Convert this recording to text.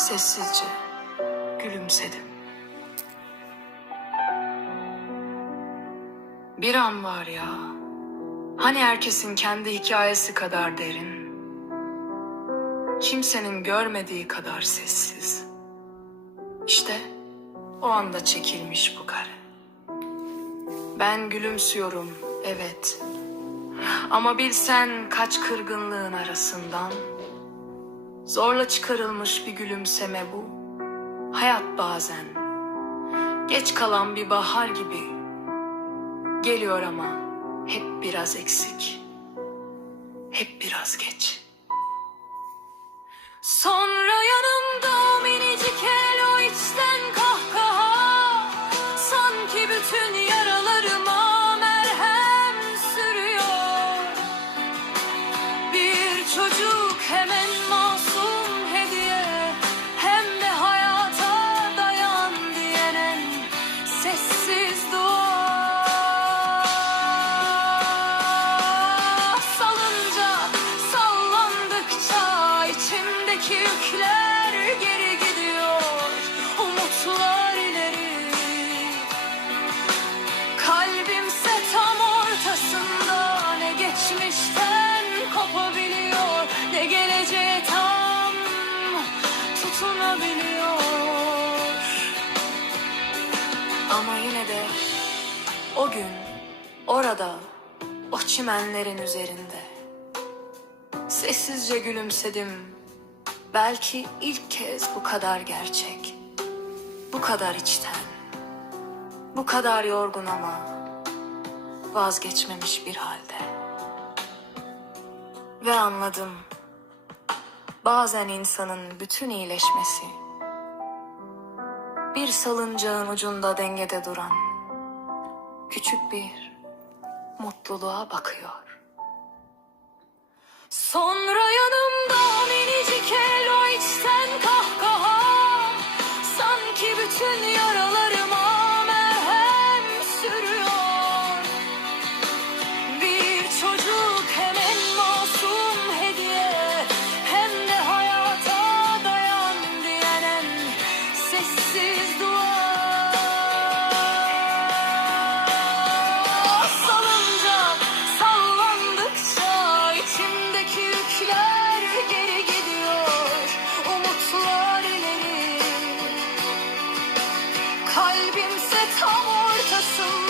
Sessizce gülümsedim. Bir an var ya, hani herkesin kendi hikayesi kadar derin, kimsenin görmediği kadar sessiz. İşte o anda çekilmiş bu kare. Ben gülümsüyorum, evet. Ama bilsen kaç kırgınlığın arasından Zorla çıkarılmış bir gülümseme bu. Hayat bazen geç kalan bir bahar gibi geliyor ama hep biraz eksik. Hep biraz geç. Sonra yanımda sessiz dua Ama yine de o gün orada o çimenlerin üzerinde sessizce gülümsedim. Belki ilk kez bu kadar gerçek, bu kadar içten. Bu kadar yorgun ama vazgeçmemiş bir halde. Ve anladım. Bazen insanın bütün iyileşmesi bir salıncağın ucunda dengede duran küçük bir mutluluğa bakıyor. Kalbimse tam ortasında